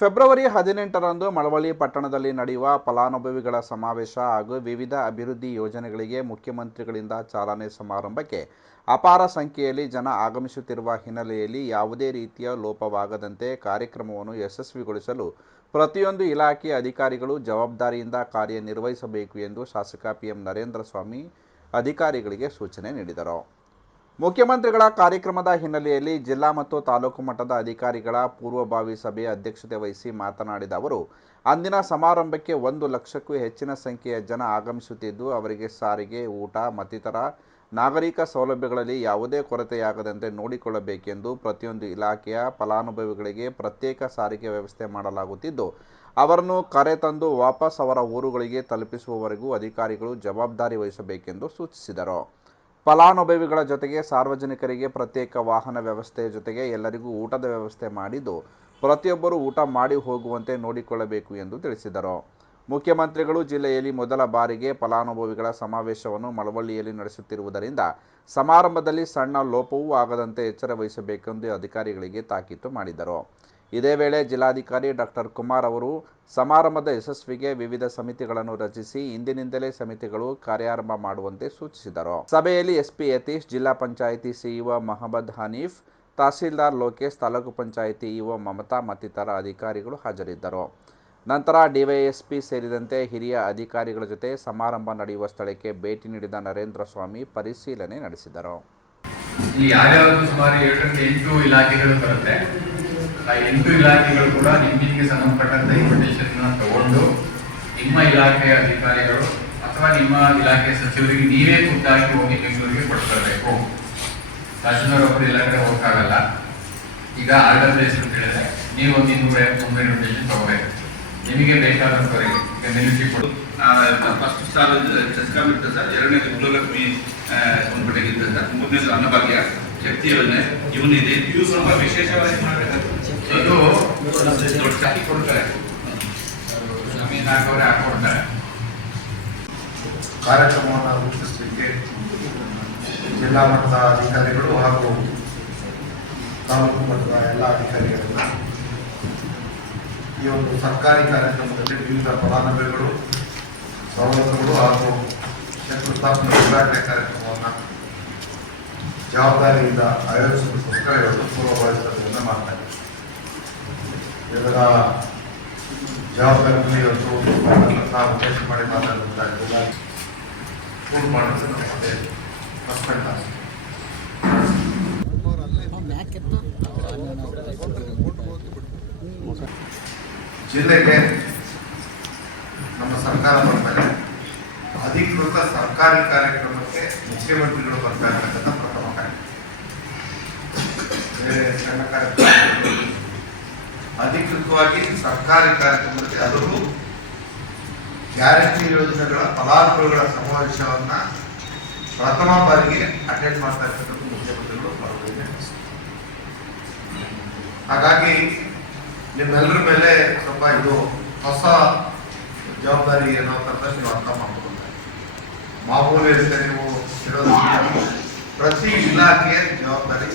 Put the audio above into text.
February ಹದಿನೆಂಟರಂದು ಮಳವಳ್ಳಿ ಪಟ್ಟಣದಲ್ಲಿ ನಡೆಯುವ ಫಲಾನುಭವಿಗಳ ಸಮಾವೇಶ ಹಾಗೂ ವಿವಿಧ ಅಭಿವೃದ್ಧಿ ಯೋಜನೆಗಳಿಗೆ ಮುಖ್ಯಮಂತ್ರಿಗಳಿಂದ ಚಾಲನೆ ಸಮಾರಂಭಕ್ಕೆ ಅಪಾರ ಸಂಖ್ಯೆಯಲ್ಲಿ ಜನ ಆಗಮಿಸುತ್ತಿರುವ ಹಿನ್ನೆಲೆಯಲ್ಲಿ ಯಾವುದೇ ರೀತಿಯ ಲೋಪವಾಗದಂತೆ ಕಾರ್ಯಕ್ರಮವನ್ನು ಯಶಸ್ವಿಗೊಳಿಸಲು ಪ್ರತಿಯೊಂದು ಇಲಾಖೆಯ ಅಧಿಕಾರಿಗಳು ಜವಾಬ್ದಾರಿಯಿಂದ ಕಾರ್ಯನಿರ್ವಹಿಸಬೇಕು ಎಂದು ಶಾಸಕ ಪಿಎಂ ನರೇಂದ್ರ ಸ್ವಾಮಿ ಅಧಿಕಾರಿಗಳಿಗೆ ಸೂಚನೆ ನೀಡಿದರು. ಮುಖ್ಯಮಂತ್ರಿಗಳ ಕಾರ್ಯಕ್ರಮದ ಹಿನ್ನೆಲೆಯಲ್ಲಿ ಜಿಲ್ಲಾ ಮತ್ತು ತಾಲೂಕು ಮಟ್ಟದ ಅಧಿಕಾರಿಗಳ ಪೂರ್ವಭಾವಿ ಸಭೆಯ ಅಧ್ಯಕ್ಷತೆ ವಹಿಸಿ ಮಾತನಾಡಿದ ಅವರು, ಅಂದಿನ ಸಮಾರಂಭಕ್ಕೆ ಒಂದು ಲಕ್ಷಕ್ಕೂ ಹೆಚ್ಚಿನ ಸಂಖ್ಯೆಯ ಜನ ಆಗಮಿಸುತ್ತಿದ್ದು, ಅವರಿಗೆ ಸಾರಿಗೆ, ಊಟ, ಮತ್ತಿತರ ನಾಗರಿಕ ಸೌಲಭ್ಯಗಳಲ್ಲಿ ಯಾವುದೇ ಕೊರತೆಯಾಗದಂತೆ ನೋಡಿಕೊಳ್ಳಬೇಕೆಂದು ಪ್ರತಿಯೊಂದು ಇಲಾಖೆಯ ಫಲಾನುಭವಿಗಳಿಗೆ ಪ್ರತ್ಯೇಕ ಸಾರಿಗೆ ವ್ಯವಸ್ಥೆ ಮಾಡಲಾಗುತ್ತಿದ್ದು, ಅವರನ್ನು ಕರೆತಂದು ವಾಪಸ್ ಅವರ ಊರುಗಳಿಗೆ ತಲುಪಿಸುವವರೆಗೂ ಅಧಿಕಾರಿಗಳು ಜವಾಬ್ದಾರಿ ವಹಿಸಬೇಕೆಂದು ಸೂಚಿಸಿದರು. ಫಲಾನುಭವಿಗಳ ಜೊತೆಗೆ ಸಾರ್ವಜನಿಕರಿಗೆ ಪ್ರತ್ಯೇಕ ವಾಹನ ವ್ಯವಸ್ಥೆಯ ಜೊತೆಗೆ ಎಲ್ಲರಿಗೂ ಊಟದ ವ್ಯವಸ್ಥೆ ಮಾಡಿದ್ದು, ಪ್ರತಿಯೊಬ್ಬರು ಊಟ ಮಾಡಿ ಹೋಗುವಂತೆ ನೋಡಿಕೊಳ್ಳಬೇಕು ಎಂದು ತಿಳಿಸಿದರು. ಮುಖ್ಯಮಂತ್ರಿಗಳು ಜಿಲ್ಲೆಯಲ್ಲಿ ಮೊದಲ ಬಾರಿಗೆ ಫಲಾನುಭವಿಗಳ ಸಮಾವೇಶವನ್ನು ಮಳವಳ್ಳಿಯಲ್ಲಿ ನಡೆಸುತ್ತಿರುವುದರಿಂದ ಸಮಾರಂಭದಲ್ಲಿ ಸಣ್ಣ ಲೋಪವೂ ಆಗದಂತೆ ಎಚ್ಚರ ವಹಿಸಬೇಕೆಂದು ಅಧಿಕಾರಿಗಳಿಗೆ ತಾಕೀತು ಮಾಡಿದರು. ಇದೇ ವೇಳೆ ಜಿಲ್ಲಾಧಿಕಾರಿ ಡಾಕ್ಟರ್ ಕುಮಾರ್ ಅವರು ಸಮಾರಂಭದ ಯಶಸ್ವಿಗೆ ವಿವಿಧ ಸಮಿತಿಗಳನ್ನು ರಚಿಸಿ ಇಂದಿನಿಂದಲೇ ಸಮಿತಿಗಳು ಕಾರ್ಯಾರಂಭ ಮಾಡುವಂತೆ ಸೂಚಿಸಿದರು. ಸಭೆಯಲ್ಲಿ ಎಸ್ಪಿ ಯತೀಶ್, ಜಿಲ್ಲಾ ಪಂಚಾಯಿತಿ ಸಿಇಒ ಮಹಮ್ಮದ್ ಹನೀಫ್, ತಹಸೀಲ್ದಾರ್ ಲೋಕೇಶ್, ತಾಲೂಕು ಪಂಚಾಯಿತಿ ಇಒ ಮಮತಾ ಮತ್ತಿತರ ಅಧಿಕಾರಿಗಳು ಹಾಜರಿದ್ದರು. ನಂತರ ಡಿವೈಎಸ್ಪಿ ಸೇರಿದಂತೆ ಹಿರಿಯ ಅಧಿಕಾರಿಗಳ ಜೊತೆ ಸಮಾರಂಭ ನಡೆಯುವ ಸ್ಥಳಕ್ಕೆ ಭೇಟಿ ನೀಡಿದ ನರೇಂದ್ರ ಸ್ವಾಮಿ ಪರಿಶೀಲನೆ ನಡೆಸಿದರು. ಇಲ್ಲಿ ಯಾವ್ಯಾವ ಸುಮಾರು ಎಂಟು ಇಲಾಖೆಗಳು ಬರುತ್ತೆ. ಆ ಎಂಟು ಇಲಾಖೆಗಳು ಕೂಡ ನಿಮ್ಮಿಗೆ ಸಂಬಂಧಪಟ್ಟಂತ ಇನ್ವಿಟೇಷನ್ ತಗೊಂಡು ನಿಮ್ಮ ಇಲಾಖೆಯ ಅಧಿಕಾರಿಗಳು ಅಥವಾ ನಿಮ್ಮ ಇಲಾಖೆ ಸಚಿವರಿಗೆ ನೀವೇ ಖುದ್ದಾಗಿ ಹೋಗಿ ಬೆಂಗಳೂರಿಗೆ ಕೊಡ್ಕೊಳ್ಬೇಕು. ತಹಶೀಲ್ದಾರ್ ಒಬ್ಬರು ಕಡೆ ಹೋಗಕ್ಕಾಗಲ್ಲ. ಈಗ ಆರ್ಡರ್ ಪ್ಲೇಸ್ ಅಂತ ಹೇಳಿದ್ರೆ ನೀವು ಒಂದು ಇನ್ನೂರ ಎಂಬತ್ತೊಂಬೈ ಇನ್ವಿಟೇಷನ್ ತಗೋಬೇಕು. ನಿಮಗೆ ಬೇಕಾದಂತವರಿಗೆ ಈಗ ನಿಲ್ಲಿಸಿ ಕೊಡು. ಫಸ್ಟ್ ಸ್ಥಾನ ಚಸ್ಕಾಮ್ ಇರ್ತದೆ ಸರ್ ಎರಡನೇದು ಗೃಹಲಕ್ಷ್ಮಿ ಕೊಂಡ್ಬಿಟ್ಟಿರುತ್ತೆ ಸರ್ ಮೂರನೇದು ಅನ್ನಭಾಗ್ಯ ಶಕ್ತಿ ಯೋಜನೆ ಇವನಿದೆ. ಇವು ಸ್ವಲ್ಪ ವಿಶೇಷವಾಗಿ ಮಾಡಬೇಕಾಗುತ್ತೆ ಇದು ದೊಡ್ಡ ಚಾಕಿ ಕೊಡ್ತಾರೆ ಕಾರ್ಯಕ್ರಮವನ್ನು ರೂಪಿಸಲಿಕ್ಕೆ ಜಿಲ್ಲಾ ಮಟ್ಟದ ಅಧಿಕಾರಿಗಳು ಹಾಗೂ ತಾಲೂಕು ಮಟ್ಟದ ಎಲ್ಲ ಅಧಿಕಾರಿಗಳನ್ನ ಈ ಒಂದು ಸರ್ಕಾರಿ ಕಾರ್ಯಕ್ರಮದಲ್ಲಿ ವಿವಿಧ ಫಲಾನುಭವಿಗಳು, ಸವಲತ್ತುಗಳು ಹಾಗೂ ಶಂಕುಸ್ಥಾಪನೆ ಉದ್ಘಾಟನೆ ಕಾರ್ಯಕ್ರಮವನ್ನು ಜವಾಬ್ದಾರಿಯಿಂದ ಆಯೋಜಿಸೋದಕ್ಕೋಸ್ಕರ ಇವತ್ತು ಪೂರ್ವಭಾವಿ ಸಭೆಯನ್ನು ಇದ್ದೀವಿ ಜವಾಬ್ದಾರಿ ಇವತ್ತು ನಾವು ಉದ್ದೇಶ ಮಾಡಿ ಮಾತಾಡುತ್ತಾ ಇದ್ದೀವಿ. ಫೋನ್ ಜಿಲ್ಲೆಗೆ ನಮ್ಮ ಸರ್ಕಾರ ಬರ್ತಾರೆ ಅಧಿಕೃತ ಸರ್ಕಾರಿ ಕಾರ್ಯಕ್ರಮಕ್ಕೆ ಮುಖ್ಯಮಂತ್ರಿಗಳು ಬರ್ತಾ ಇರ್ತಕ್ಕಂಥ ಪ್ರಥಮ ಕಾರ್ಯಕ್ರಮ ಸಣ್ಣ ಕಾರ್ಯಕ್ರಮ ಅಧಿಕೃತವಾಗಿ ಸರ್ಕಾರಿ ಕಾರ್ಯಕ್ರಮದಲ್ಲಿ ಅದರಲ್ಲೂ ಗ್ಯಾರಂಟಿ ಯೋಜನೆಗಳ ಫಲಾನುಭವಿಗಳ ಸಮಾವೇಶವನ್ನ ಪ್ರಥಮ ಬಾರಿಗೆ ಅಟೆಂಡ್ ಮಾಡ್ತಾ ಇರ್ತಕ್ಕಂಥ ಮುಖ್ಯಮಂತ್ರಿಗಳು ಬರೋದಿದೆ ಹಾಗಾಗಿ ನಿಮ್ಮೆಲ್ಲರ ಮೇಲೆ ಸ್ವಲ್ಪ ಇದು ಹೊಸ ಜವಾಬ್ದಾರಿ ಏನೋ ಅಂತ ನೀವು ಅರ್ಥ ಮಾಡ್ಕೊಳ್ತಾರೆ ಮಾಮೂಲಿ ನೀವು ಇರೋದ್ರಿಂದ ಪ್ರತಿ ಇಲಾಖೆಯ ಜವಾಬ್ದಾರಿ